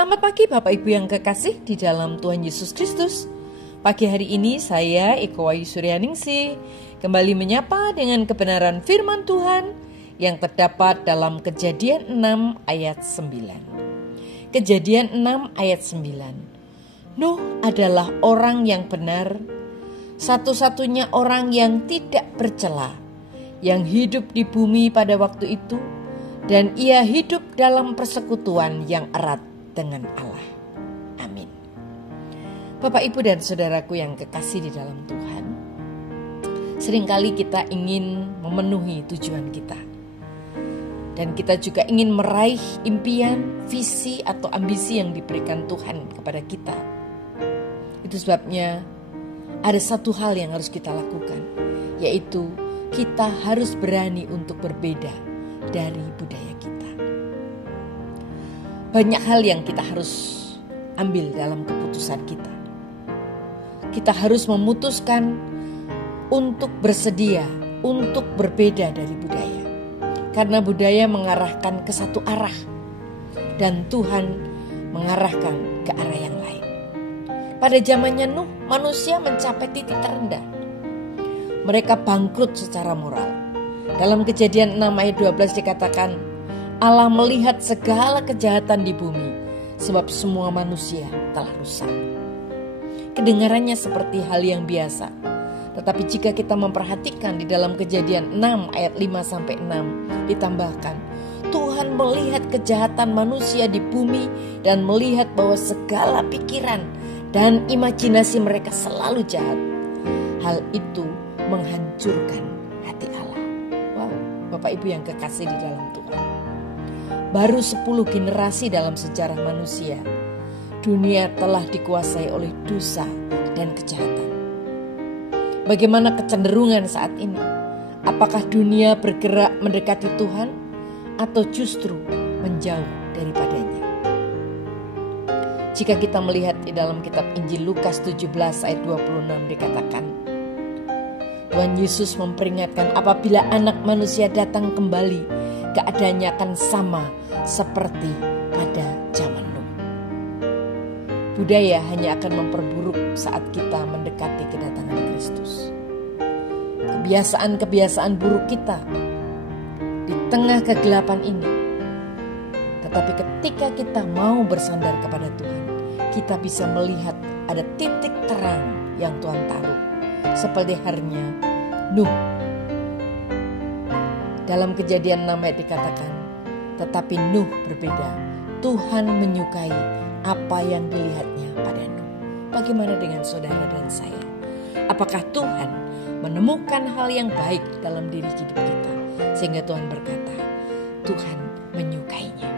Selamat pagi Bapak Ibu yang kekasih di dalam Tuhan Yesus Kristus. Pagi hari ini saya Eko Wayu Suryaningsih kembali menyapa dengan kebenaran firman Tuhan yang terdapat dalam Kejadian 6 ayat 9. Kejadian 6 ayat 9. Nuh adalah orang yang benar, satu-satunya orang yang tidak bercela, yang hidup di bumi pada waktu itu, dan ia hidup dalam persekutuan yang erat dengan Allah. Amin. Bapak, Ibu, dan saudaraku yang kekasih di dalam Tuhan, seringkali kita ingin memenuhi tujuan kita, dan kita juga ingin meraih impian, visi, atau ambisi yang diberikan Tuhan kepada kita. Itu sebabnya ada satu hal yang harus kita lakukan, yaitu kita harus berani untuk berbeda dari budaya kita. Banyak hal yang kita harus ambil dalam keputusan kita. Kita harus memutuskan untuk bersedia, untuk berbeda dari budaya. Karena budaya mengarahkan ke satu arah, dan Tuhan mengarahkan ke arah yang lain. Pada zamannya Nuh, manusia mencapai titik terendah. Mereka bangkrut secara moral. Dalam Kejadian 6 ayat 12 dikatakan, Allah melihat segala kejahatan di bumi, sebab semua manusia telah rusak. Kedengarannya seperti hal yang biasa, tetapi jika kita memperhatikan di dalam Kejadian 6 ayat 5-6 ditambahkan, Tuhan melihat kejahatan manusia di bumi dan melihat bahwa segala pikiran dan imajinasi mereka selalu jahat. Hal itu menghancurkan hati Allah. Wow, Bapak Ibu yang kekasih di dalam Tuhan. Baru 10 generasi dalam sejarah manusia, dunia telah dikuasai oleh dosa dan kejahatan. Bagaimana kecenderungan saat ini? Apakah dunia bergerak mendekati Tuhan atau justru menjauh daripadanya? Jika kita melihat di dalam kitab Injil Lukas 17 ayat 26 dikatakan, Tuhan Yesus memperingatkan apabila anak manusia datang kembali, keadaannya akan sama seperti pada zaman Nuh. Budaya hanya akan memperburuk saat kita mendekati kedatangan Kristus. Kebiasaan-kebiasaan buruk kita di tengah kegelapan ini. Tetapi ketika kita mau bersandar kepada Tuhan, kita bisa melihat ada titik terang yang Tuhan taruh. Seperti halnya Nuh. Dalam Kejadian 6 ayat dikatakan, tetapi Nuh berbeda. Tuhan menyukai apa yang dilihatnya pada Nuh. Bagaimana dengan saudara dan saya? Apakah Tuhan menemukan hal yang baik dalam diri hidup kita, sehingga Tuhan berkata, Tuhan menyukainya?